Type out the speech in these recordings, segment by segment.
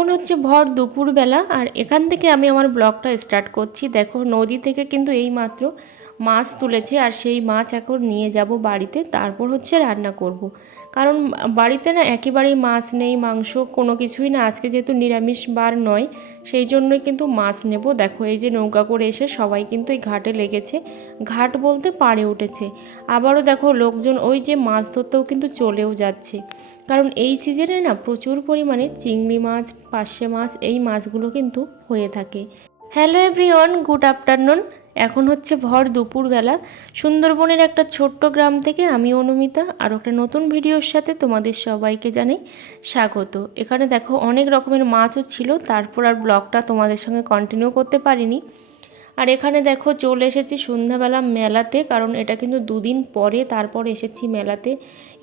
এখন হচ্ছে ভর দুপুরবেলা আর এখান থেকে আমি আমার ব্লগটা স্টার্ট করছি। দেখো নদী থেকে কিন্তু এই মাত্র মাছ তুলেছে আর সেই মাছ এখন নিয়ে যাব বাড়িতে, তারপর হচ্ছে রান্না করব। কারণ বাড়িতে না একেবারেই মাছ নেই, মাংস কোনো কিছুই না। আজকে যেহেতু নিরামিষ বার নয়, সেই জন্যই কিন্তু মাছ নেব। দেখো এই যে নৌকা করে এসে সবাই কিন্তু এই ঘাটে লেগেছে। ঘাট বলতে পাড়ে উঠেছে। আবারও দেখো লোকজন ওই যে মাছ ধরতেও কিন্তু চলেও যাচ্ছে। কারণ এই সিজনে না প্রচুর পরিমাণে চিংড়ি মাছ, পার্শে মাছ এই মাছগুলো কিন্তু হয়ে থাকে। Hello everyone, good afternoon. এখন হচ্ছে ভর দুপুরবেলা। সুন্দরবনের একটা ছোট্ট গ্রাম থেকে আমি অনুমিতা, আর একটা নতুন ভিডিওর সাথে তোমাদের সবাইকে জানাই স্বাগত। এখানে দেখো অনেক রকমের মাছও ছিল, তারপর আর ব্লগটা তোমাদের সঙ্গে কন্টিনিউ করতে পারিনি। আর এখানে দেখো চলে এসেছি সন্ধ্যাবেলা মেলাতে, কারণ এটা কিন্তু দুদিন পরে তারপর এসেছি মেলাতে।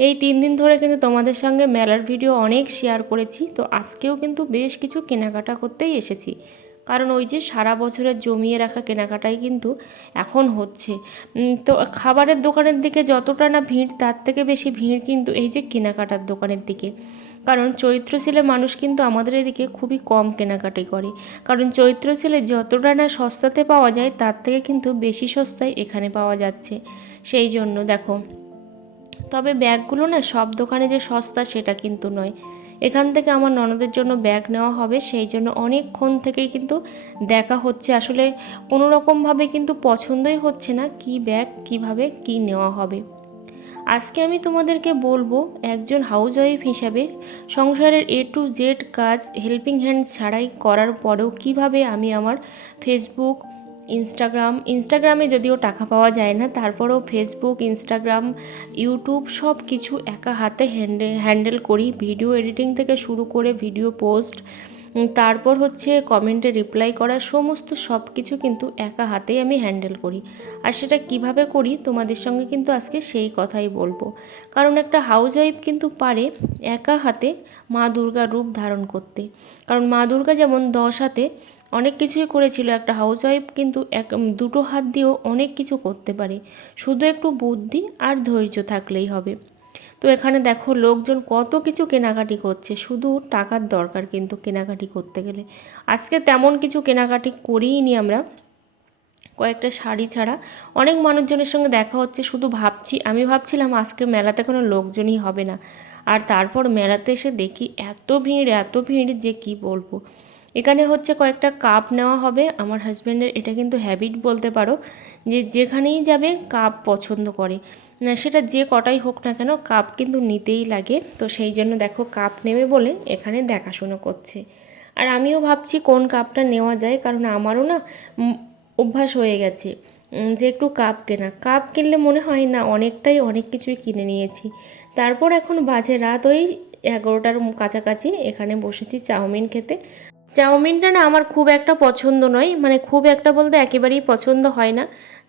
এই তিন দিন ধরে কিন্তু তোমাদের সঙ্গে মেলার ভিডিও অনেক শেয়ার করেছি, তো আজকেও কিন্তু বেশ কিছু কেনাকাটা করতেই এসেছি। কারণ ওই যে সারা বছরের জমিয়ে রাখা কেনাকাটাই কিন্তু এখন হচ্ছে। তো খাবারের দোকানের দিকে যতটা না ভিড়, তার থেকে বেশি ভিড় কিন্তু এই যে কেনাকাটার দোকানের দিকে। কারণ চৈত্র সেলে মানুষ কিন্তু আমাদের এদিকে খুবই কম কেনাকাটি করে। কারণ চৈত্র সেলে যতটা না সস্তাতে পাওয়া যায়, তার থেকে কিন্তু বেশি সস্তায় এখানে পাওয়া যাচ্ছে। সেই জন্য দেখো, তবে ব্যাগগুলো না সব দোকানে যে সস্তা সেটা কিন্তু নয়। এখান থেকে আমার ননদের জন্য ব্যাগ নেওয়া হবে, সেই জন্য অনেকক্ষণ থেকেই কিন্তু দেখা হচ্ছে। আসলে কোনো রকমভাবে কিন্তু পছন্দই হচ্ছে না কি ব্যাগ, কীভাবে কি নেওয়া হবে। আজকে আমি তোমাদেরকে বলব একজন হাউস ওয়াইফ হিসাবে সংসারের এ টু জেড কাজ হেল্পিং হ্যান্ড ছাড়াই করার পরেও কীভাবে আমি আমার ফেসবুক ইনস্টাগ্রাম, ইনস্টাগ্রামে যদিও টাকা পাওয়া যায় না, তারপরেও ফেসবুক ইনস্টাগ্রাম ইউটিউব সব কিছু একা হাতে হ্যান্ডে হ্যান্ডেল করি। ভিডিও এডিটিং থেকে শুরু করে ভিডিও পোস্ট তারপর হচ্ছে কমেন্টে রিপ্লাই করা, সমস্ত সব কিছু কিন্তু একা হাতেই আমি হ্যান্ডেল করি। আর সেটা কীভাবে করি, তোমাদের সঙ্গে কিন্তু আজকে সেই কথাই বলব। কারণ একটা হাউস ওয়াইফ কিন্তু পারে একা হাতে মা দুর্গার রূপ ধারণ করতে। কারণ মা দুর্গা যেমন দশ হাতে অনেক কিছুই করেছিল, একটা হাউস ওয়াইফ কিন্তু এক দুটো হাত দিয়েও অনেক কিছু করতে পারে। শুধু একটু বুদ্ধি আর ধৈর্য থাকলেই হবে। তো এখানে দেখো, লোকজন কত কিছু কেনাকাটি করছে, শুধু টাকার দরকার কিন্তু কেনাকাটি করতে গেলে। আজকে তেমন কিছু কেনাকাটি করিই আমরা। কয়েকটা শাড়ি ছাড়া অনেক মানুষজনের সঙ্গে দেখা হচ্ছে, শুধু ভাবছি, আমি ভাবছিলাম আজকে মেলাতে কোনো লোকজনই হবে না। আর তারপর মেলাতে এসে দেখি এত ভিড় এত ভিড় যে কি বলব। এখানে হচ্ছে কয়েকটা কাপ নেওয়া হবে। আমার হাজব্যান্ডের এটা কিন্তু হ্যাবিট বলতে পারো যে যেখানেই যাবে কাপ পছন্দ করে। সেটা যে কটাই হোক না কেন কাপ কিন্তু নিতেই লাগে। তো সেই জন্য দেখো কাপ নেবে বলে এখানে দেখাশুনো করছে। আর আমিও ভাবছি কোন কাপটা নেওয়া যায়, কারণ আমারও না অভ্যাস হয়ে গেছে যে একটু কাপ কেনা। কাপ কিনলে মনে হয় না অনেকটাই অনেক কিছুই কিনে নিয়েছি। তারপর এখন বাজে রাত ওই এগারোটার কাছাকাছি এখানে বসেছি চাউমিন খেতে। চাউমিনটা না আমার খুব একটা পছন্দ নয় মানে খুব একটা বলতে একেবারেই পছন্দ হয় না।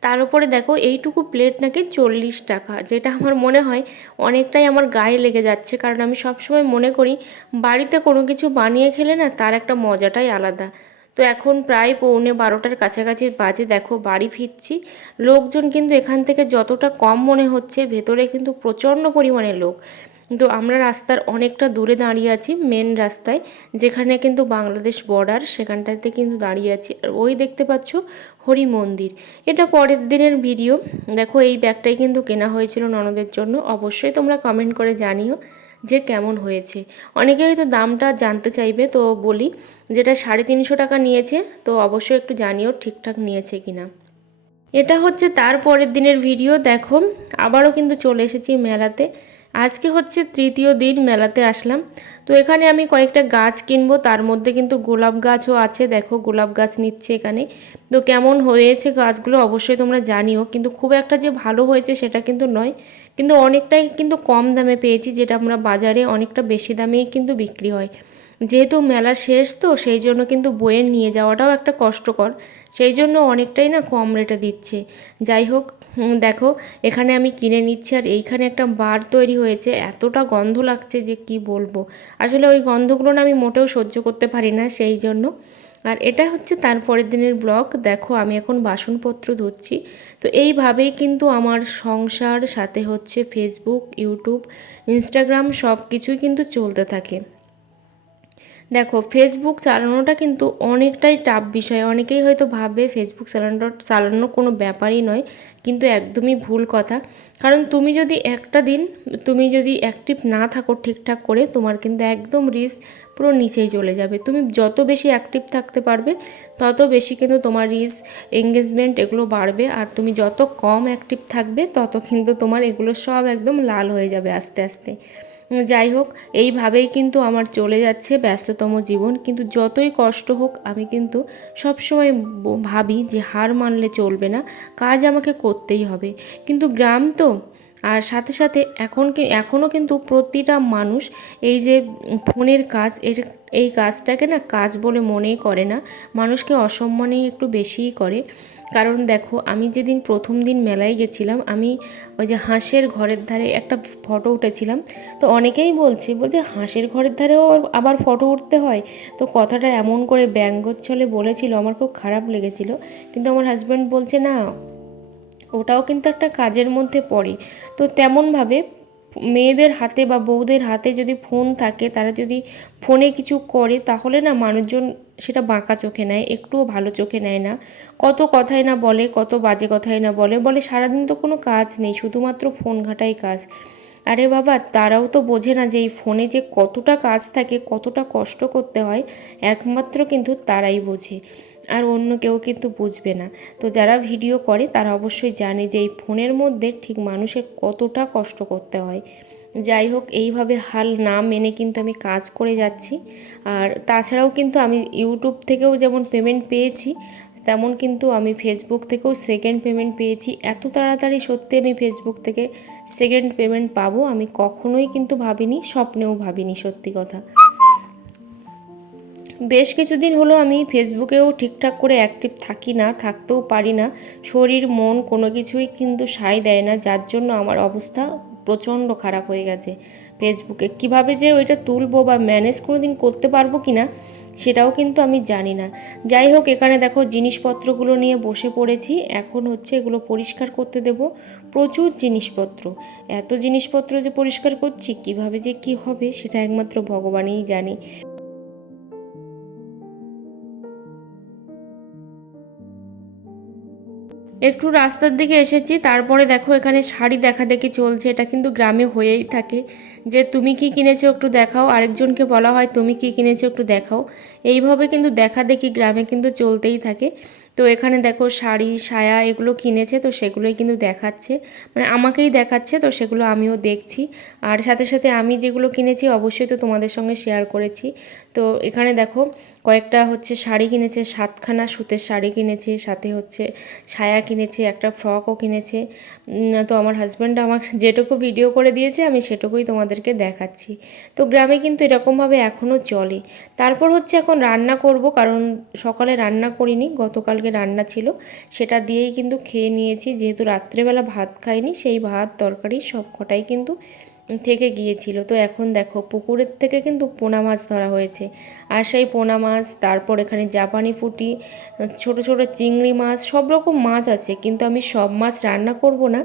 তার উপরে দেখো, এইটুকু প্লেট নাকি চল্লিশ টাকা, যেটা আমার মনে হয় অনেকটাই আমার গায়ে লেগে যাচ্ছে। কারণ আমি সবসময় মনে করি, বাড়িতে কোনো কিছু বানিয়ে খেলে না তার একটা মজাটাই আলাদা। তো এখন প্রায় পৌনে বারোটার কাছাকাছি বাজে, দেখো বাড়ি ফিরছি। লোকজন কিন্তু এখান থেকে যতটা কম মনে হচ্ছে, ভেতরে কিন্তু প্রচণ্ড পরিমাণে লোক। কিন্তু আমরা রাস্তার অনেকটা দূরে দাঁড়িয়ে আছি মেন রাস্তায়, যেখানে কিন্তু বাংলাদেশ বর্ডার সেখানটাতে কিন্তু দাঁড়িয়ে আছি। আর ওই দেখতে পাচ্ছ হরি মন্দির। এটা পরের দিনের ভিডিও দেখো, এই ব্যাগটাই কিন্তু কেনা হয়েছিল ননদের জন্য। অবশ্যই তোমরা কমেন্ট করে জানিও যে কেমন হয়েছে। অনেকে হয়তো দামটা জানতে চাইবে, তো বলি যেটা সাড়ে তিনশো টাকা নিয়েছে, তো অবশ্যই একটু জানিও ঠিকঠাক নিয়েছে কিনা। এটা হচ্ছে তার পরের দিনের ভিডিও দেখো, আবারও কিন্তু চলে এসেছি মেলাতে। আজকে হচ্ছে তৃতীয় দিন মেলাতে আসলাম। তো এখানে আমি কয়েকটা গাছ কিনবো, তার মধ্যে কিন্তু গোলাপ গাছও আছে। দেখো, গোলাপ গাছ নিচ্ছে এখানে। তো কেমন হয়েছে গাছগুলো অবশ্যই তোমরা জানিও। কিন্তু খুব একটা যে ভালো হয়েছে সেটা কিন্তু নয়। কিন্তু অনেকটাই কিন্তু কম দামে পেয়েছি, যেটা আমরা বাজারে অনেকটা বেশি দামেই কিন্তু বিক্রি হয়। যেহেতু মেলা শেষ তো, সেই জন্য কিন্তু বইয়ের নিয়ে যাওয়াটাও একটা কষ্টকর। সেই জন্য অনেকটাই না কম রেটে দিচ্ছে। যাই হোক দেখো, এখানে আমি কিনে নিচ্ছি আর এইখানে একটা বার তৈরি হয়েছে। এতটা গন্ধ লাগছে যে কি বলব? আসলে ওই গন্ধগুলো না আমি মোটেও সহ্য করতে পারি না সেই জন্য। আর এটা হচ্ছে তার পরের দিনের ব্লগ। দেখো, আমি এখন বাসনপত্র ধুচ্ছি। তো এইভাবেই কিন্তু আমার সংসার, সাথে হচ্ছে ফেসবুক ইউটিউব ইনস্টাগ্রাম সব কিছুই কিন্তু চলতে থাকে। দেখো ফেসবুক চালানোটা কিন্তু অনেকটাই টাফ বিষয়। অনেকেই হয়তো ভাববে ফেসবুক চালানোটা চালানো কোনো ব্যাপারই নয়, কিন্তু একদমই ভুল কথা। কারণ তুমি যদি একটা দিন, তুমি যদি অ্যাক্টিভ না থাকো ঠিকঠাক করে, তোমার কিন্তু একদম রিস্ক পুরো নিচেই চলে যাবে। তুমি যত বেশি অ্যাক্টিভ থাকতে পারবে, তত বেশি কিন্তু তোমার রিস এঙ্গেজমেন্ট এগুলো বাড়বে। আর তুমি যত কম অ্যাক্টিভ থাকবে, তত কিন্তু তোমার এগুলো সব একদম লাল হয়ে যাবে আস্তে আস্তে। যাই হোক, এইভাবেই কিন্তু আমার চলে যাচ্ছে ব্যস্ততম জীবন। কিন্তু যতই কষ্ট হোক, আমি কিন্তু সবসময় ভাবি যে হার মানলে চলবে না, কাজ আমাকে করতেই হবে। কিন্তু গ্রাম তো আর সাথে সাথে এখন এখনও কিন্তু প্রতিটা মানুষ এই যে ফোনের কাজ, এর, এই কাজটাকে না কাজ বলে মনেই করে না, মানুষকে অসম্মানেই একটু বেশিই করে। কারণ দেখো, আমি যেদিন প্রথম দিন মেলায় গেছিলাম, আমি ওই যে হাঁসের ঘরের ধারে একটা ফটো উঠেছিলাম, তো অনেকেই বলছে বলছে হাঁসের ঘরের ধারেও আবার ফটো উঠতে হয়। তো কথাটা এমন করে ব্যঙ্গচ্ছলে বলেছিল, আমার খুব খারাপ লেগেছিল। কিন্তু আমার হাজব্যান্ড বলছে, না ওটাও কিন্তু একটা কাজের মধ্যে পড়ে। তো তেমনভাবে মেয়েদের হাতে বা বউদের হাতে যদি ফোন থাকে, তারা যদি ফোনে কিছু করে, তাহলে না মানুষজন সেটা বাঁকা চোখে নেয়, একটুও ভালো চোখে নেয় না। কত কথাই না বলে, কত বাজে কথাই না বলে বলে সারাদিন তো কোনো কাজ নেই, শুধুমাত্র ফোন ঘাটাই কাজ। আরে বাবা, তারাও তো বোঝে না যে এই ফোনে যে কতটা কাজ থাকে, কতটা কষ্ট করতে হয়, একমাত্র কিন্তু তারাই বোঝে। আর অন্য কেউ কিন্তু বুঝবে না। তো যারা ভিডিও করে, তারা অবশ্যই জানে যে এই ফোনের মধ্যে ঠিক মানুষের কতটা কষ্ট করতে হয়। যাই হোক, এইভাবে হাল না মেনে কিন্তু আমি কাজ করে যাচ্ছি। আর তাছাড়াও কিন্তু আমি ইউটিউব থেকেও যেমন পেমেন্ট পেয়েছি, তেমন কিন্তু আমি ফেসবুক থেকেও সেকেন্ড পেমেন্ট পেয়েছি। এত তাড়াতাড়ি সত্যি আমি ফেসবুক থেকে সেকেন্ড পেমেন্ট পাবো, আমি কখনোই কিন্তু ভাবিনি, স্বপ্নেও ভাবিনি সত্যি কথা। বেশ কিছুদিন হলো আমি ফেসবুকেও ঠিকঠাক করে অ্যাক্টিভ থাকি না, থাকতেও পারি না। শরীর, মন কোনো কিছুই কিন্তু সায় দেয় না, যার জন্য আমার অবস্থা প্রচণ্ড খারাপ হয়ে গেছে ফেসবুকে। কীভাবে যে ওইটা তুলবো বা ম্যানেজ কোনো দিন করতে পারব কি না, সেটাও কিন্তু আমি জানি না। যাই হোক, এখানে দেখো জিনিসপত্রগুলো নিয়ে বসে পড়েছি। এখন হচ্ছে এগুলো পরিষ্কার করতে দেব। প্রচুর জিনিসপত্র। এত জিনিসপত্র যে পরিষ্কার করছি, কীভাবে যে কি হবে, সেটা একমাত্র ভগবানই জানে। একটু রাস্তার দিকে এসেছি, তারপরে দেখো এখানে শাড়ি দেখা দেখি চলছে, এটা কিন্তু গ্রামে হয়েই থাকে। যে তুমি কি কিনেছো একটু দেখাও, আরেকজনকে বলা হয় তুমি কি কিনেছো একটু দেখাও। এইভাবে কিন্তু দেখা দেখি গ্রামে কিন্তু চলতেই থাকে। তো এখানে দেখো শাড়ি, সায়া এগুলো কিনেছে, তো সেগুলোই কিন্তু দেখাচ্ছে। মানে আমাকেই দেখাচ্ছে, তো সেগুলো আমিও দেখছি। আর সাথে সাথে আমি যেগুলো কিনেছি, অবশ্যই তো তোমাদের সঙ্গে শেয়ার করেছি। তো এখানে দেখো কয়েকটা হচ্ছে শাড়ি কিনেছে, সাতখানা সুতের শাড়ি কিনেছে, সাথে হচ্ছে সায়া কিনেছে, একটা ফ্রকও কিনেছে। তো আমার হাজব্যান্ড আমার যেটুকু ভিডিও করে দিয়েছে, আমি সেটুকুই তোমাদেরকে দেখাচ্ছি। তো গ্রামে কিন্তু এরকমভাবে এখনও চলে। তারপর হচ্ছে এখন রান্না করব, কারণ সকালে রান্না করিনি, গতকালকে রান্না ছিল, সেটা দিয়েই কিন্তু খেয়ে নিয়েছি। যেহেতু রাত্রেবেলা ভাত খাইনি, সেই ভাত, তরকারি সব কটাই কিন্তু থেকে গিয়েছিল। তো এখন দেখো, পুকুরের থেকে কিন্তু পোনা মাছ ধরা হয়েছে। আর সেই পোনা মাছ, তারপর এখানে জাপানি ফুটি, ছোট ছোট চিংড়ি মাছ, সব রকম মাছ আছে। কিন্তু আমি সব মাছ রান্না করব না।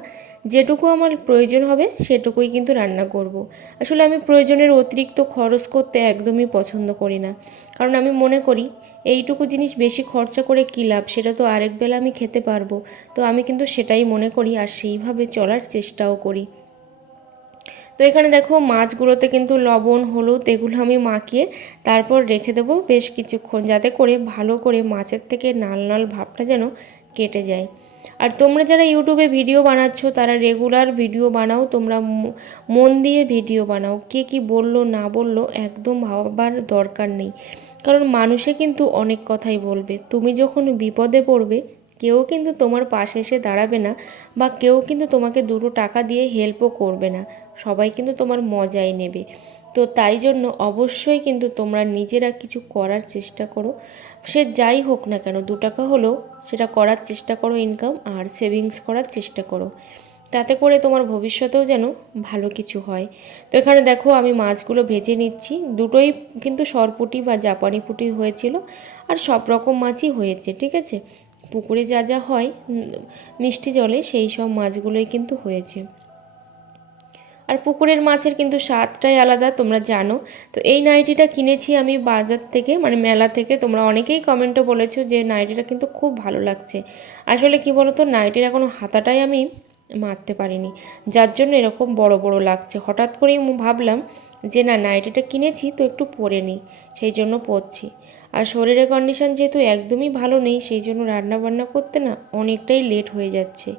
যেটুকু আমার প্রয়োজন হবে সেটুকুই কিন্তু রান্না করব। আসলে আমি প্রয়োজনের অতিরিক্ত খরচ করতে একদমই পছন্দ করি না। কারণ আমি মনে করি, এইটুকু জিনিস বেশি খরচা করে কী লাভ? সেটা তো আরেক বেলা আমি খেতে পারব। তো আমি কিন্তু সেটাই মনে করি আর সেইভাবে চলার চেষ্টাও করি। তো এখানে দেখো, মাছগুলোতে কিন্তু লবণ, হলুদ এগুলো আমি মাখিয়ে তারপর রেখে দেবো বেশ কিছুক্ষণ যাতে করে ভালো করে মাছের থেকে নাল নাল ভাবটা যেন কেটে যায়। আর তোমরা যারা ইউটিউবে ভিডিও বানাচ্ছ, তারা রেগুলার ভিডিও বানাও, তোমরা মন দিয়ে ভিডিও বানাও। কে কি বলল, না বলল, একদম ভাবার দরকার নেই। কারণ মানুষে কিন্তু অনেক কথাই বলবে। তুমি যখন বিপদে পড়বে, কেউ কিন্তু তোমার পাশে এসে দাঁড়াবে না বা কেউ কিন্তু তোমাকে দুটো টাকা দিয়ে হেল্পও করবে না। সবাই কিন্তু তোমার মজাই নেবে। তো তাই জন্য অবশ্যই কিন্তু তোমরা নিজেরা কিছু করার চেষ্টা করো। সে যাই হোক না কেন, দু টাকা হলেও সেটা করার চেষ্টা করো ইনকাম আর সেভিংস করার চেষ্টা করো। তাতে করে তোমার ভবিষ্যতেও যেন ভালো কিছু হয়। তো এখানে দেখো, আমি মাছগুলো ভেজে নিচ্ছি। দুটোই কিন্তু সরপুটি বা জাপানি পুটি হয়েছিল, আর সব রকম মাছই হয়েছে, ঠিক আছে? পুকুরে যা যা হয় মিষ্টি জলে সেই সব মাছগুলোই কিন্তু হয়েছে। আর পুকুরের মাছের কিন্তু স্বাদটাই আলাদা, তোমরা জানো। তো এই নাইটিটা কিনেছি আমি বাজার থেকে মানে মেলা থেকে। তোমরা অনেকেই কমেন্টও বলেছ যে নাইটিটা কিন্তু খুব ভালো লাগছে। আসলে কি বলো তো নাইটির এখনও হাতাটাই আমি মারতে পারিনি। যার জন্য এরকম বড় বড় লাগছে। হঠাৎ করেই ভাবলাম যে না, নাইটিটা কিনেছি তো একটু পরে নিই, সেই জন্য পরছি। আর শরীরের কন্ডিশন যেহেতু একদমই ভালো নেই, সেই জন্য রান্না বান্না করতে না অনেকটাই লেট হয়ে যাচ্ছে।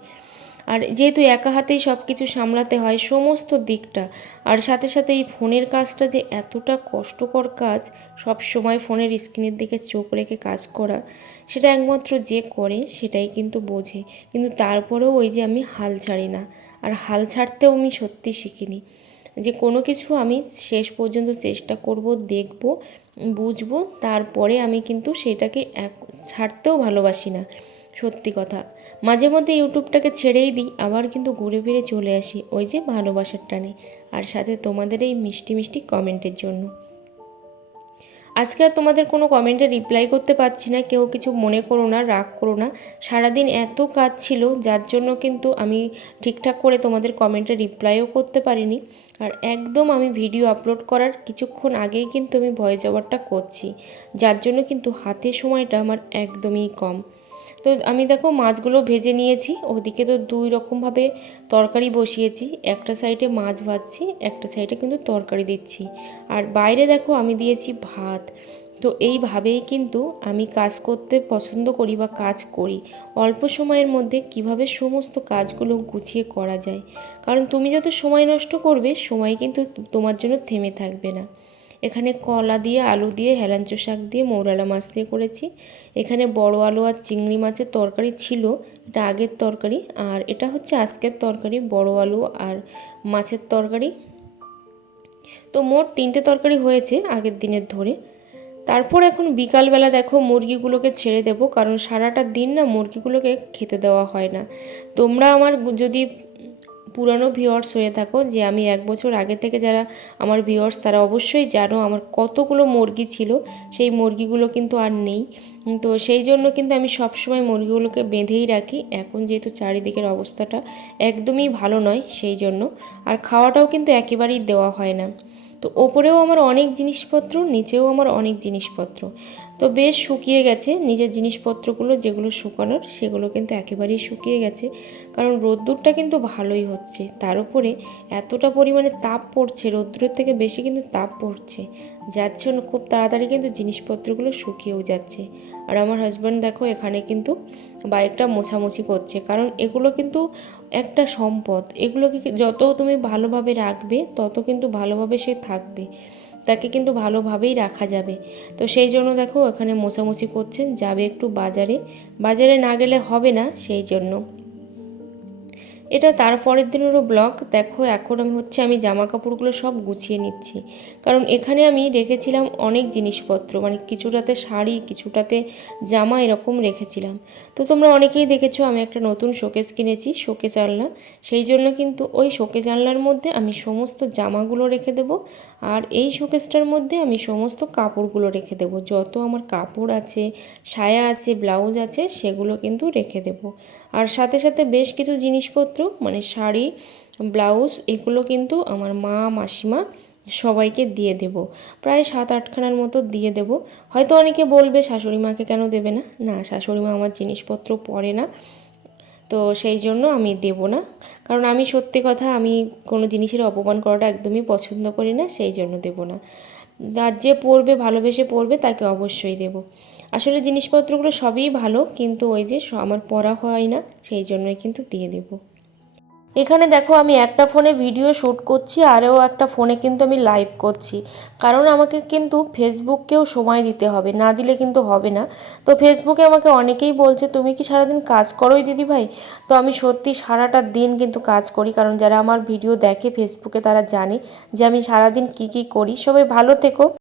আর যেহেতু একা হাতেই সব কিছু সামলাতে হয় সমস্ত দিকটা, আর সাথে সাথে এই ফোনের কাজটা যে এতটা কষ্টকর কাজ, সব সময় ফোনের স্ক্রিনের দিকে চোখ রেখে কাজ করা, সেটা একমাত্র যে করে সেটাই কিন্তু বোঝে। কিন্তু তারপরেও ওই যে আমি হাল ছাড়ি না, আর হাল ছাড়তেও আমি সত্যি শিখিনি। যে কোনো কিছু আমি শেষ পর্যন্ত চেষ্টা করব, দেখব, বুঝব, তারপরে আমি কিন্তু সেটাকে এক, ছাড়তেও ভালোবাসি না। সত্যি কথা। মাঝে মধ্যে ইউটিউবটাকে ছেড়েই দিই, আবার কিন্তু ঘুরে ফিরে চলে আসি ওই যে ভালোবাসার টানে। আর সাথে তোমাদের এই মিষ্টি মিষ্টি কমেন্টের জন্য। আজকে আর তোমাদের কোনো কমেন্টে রিপ্লাই করতে পারছি না, কেউ কিছু মনে করো না, রাগ করো না। সারাদিন এত কাজ ছিল, যার জন্য কিন্তু আমি ঠিকঠাক করে তোমাদের কমেন্টে রিপ্লাইও করতে পারিনি। আর একদম আমি ভিডিও আপলোড করার কিছুক্ষণ আগেই কিন্তু আমি ভয়েস ওভারটা করছি। যার জন্য কিন্তু হাতে সময়টা আমার একদমই কম। তো আমি দেখো মাছগুলো ভেজে নিয়েছি, ওদিকে তো দুই রকমভাবে তরকারি বসিয়েছি, একটা সাইডে মাছ ভাজছি, একটা সাইডে কিন্তু তরকারি দিচ্ছি। আর বাইরে দেখো আমি দিয়েছি ভাত। তো এইভাবেই কিন্তু আমি কাজ করতে পছন্দ করি বা কাজ করি। অল্প সময়ের মধ্যে কীভাবে সমস্ত কাজগুলো গুছিয়ে করা যায়। কারণ তুমি যত সময় নষ্ট করবে, সময় কিন্তু তোমার জন্য থেমে থাকবে না। এখানে কলা দিয়ে, আলু দিয়ে হেলাঞ্চো শাক দিয়ে, মৌরালা মাছ দিয়ে করেছি। এখানে বড় আলু আর চিংড়ি মাছের তরকারি ছিল, এটা আগের তরকারি। আর এটা হচ্ছে আজকের তরকারি, বড় আলু আর মাছের তরকারি। তো মোট তিনটে তরকারি হয়েছে আগের দিনের ধরে। তারপর এখন বিকালবেলা দেখো মুরগিগুলোকে ছেড়ে দেব, কারণ সারাটা দিন না মুরগিগুলোকে খেতে দেওয়া হয় না। তোমরা আমার যদি পুরানো ভিওয়ার্স হয়ে থাকো, যে আমি এক বছর আগে থেকে যারা আমার ভিওয়ার্স তারা অবশ্যই জানো আমার কতগুলো মুরগি ছিল। সেই মুরগিগুলো কিন্তু আর নেই। তো সেই জন্য কিন্তু আমি সবসময় মুরগিগুলোকে বেঁধেই রাখি। এখন যেহেতু চারিদিকের অবস্থাটা একদমই ভালো নয়, সেই জন্য। আর খাওয়াটাও কিন্তু একেবারেই দেওয়া হয় না। তো ওপরেও আমার অনেক জিনিসপত্র, নিচেও আমার অনেক জিনিসপত্র। তো বেশ শুকিয়ে গেছে। নিজের জিনিসপত্রগুলো যেগুলো শুকানোর সেগুলো কিন্তু একেবারেই শুকিয়ে গেছে। কারণ রোদ্দুরটা কিন্তু ভালোই হচ্ছে। তার উপরে এতটা পরিমাণে তাপ পড়ছে, রোদ্দুরের থেকে বেশি কিন্তু তাপ পড়ছে, যার জন্য খুব তাড়াতাড়ি কিন্তু জিনিসপত্রগুলো শুকিয়েও যাচ্ছে। আর আমার হাজব্যান্ড দেখো, এখানে কিন্তু বাইকটা মোছামুছি করছে। কারণ এগুলো কিন্তু একটা সম্পদ। এগুলোকে যত তুমি ভালোভাবে রাখবে, তত কিন্তু ভালোভাবে সে থাকবে। তাকে কিন্তু ভালোভাবেই রাখা যাবে। তো সেই জন্য দেখো এখানে মোছামুছি করছেন, যাবে একটু বাজারে। বাজারে না গেলে হবে না, সেই জন্য। এটা তার পরের দিনেরও ব্লগ। দেখো, এখন আমি হচ্ছে আমি জামা কাপড়গুলো সব গুছিয়ে নিচ্ছি। কারণ এখানে আমি রেখেছিলাম অনেক জিনিসপত্র মানে কিছুটাতে শাড়ি, কিছুটাতে জামা এরকম রেখেছিলাম। তো তোমরা অনেকেই দেখেছ আমি একটা নতুন শোকেস কিনেছি, শোকেস আলনা। সেই জন্য কিন্তু ওই শোকেস আলনার মধ্যে আমি সমস্ত জামাগুলো রেখে দেব আর এই শোকেসটার মধ্যে আমি সমস্ত কাপড়গুলো রেখে দেব। যত আমার কাপড় আছে, সায়া আছে, ব্লাউজ আছে, সেগুলো কিন্তু রেখে দেব। আর সাথে সাথে বেশ কিছু জিনিসপত্র মানে শাড়ি, ব্লাউজ, এগুলো কিন্তু আমার মা, মাসিমা সবাইকে দিয়ে দেব। প্রায় সাত আটখানার মতো দিয়ে দেব। হয়তো অনেকে বলবে, শাশুড়ি মাকে কেন দেবে না? না, শাশুড়ি মা আমার জিনিসপত্র পরে না। তো সেই জন্য আমি দেব না। কারণ আমি সত্যি কথা, আমি কোনো জিনিসের অপমান করাটা একদমই পছন্দ করি না, সেই জন্য দেব না। আর যে পড়বে ভালোবেসে পড়বে তাকে অবশ্যই দেব। আসলে জিনিসপত্রগুলো সবই ভালো, কিন্তু ওই যে আমার পড়া হয় না, সেই জন্যই কিন্তু দিয়ে দেবো। এখানে দেখো আমি একটা ফোনে ভিডিও শ্যুট করছি, আরও একটা ফোনে কিন্তু আমি লাইভ করছি। কারণ আমাকে কিন্তু ফেসবুককেও সময় দিতে হবে, না দিলে কিন্তু হবে না। তো ফেসবুকে আমাকে অনেকেই বলছে, তুমি কি সারাদিন কাজ করোই দিদি ভাই? তো আমি সত্যি সারাটা দিন কিন্তু কাজ করি, কারণ যারা আমার ভিডিও দেখে ফেসবুকে তারা জানে যে আমি সারাদিন কি কি করি। সবাই ভালো থেকো।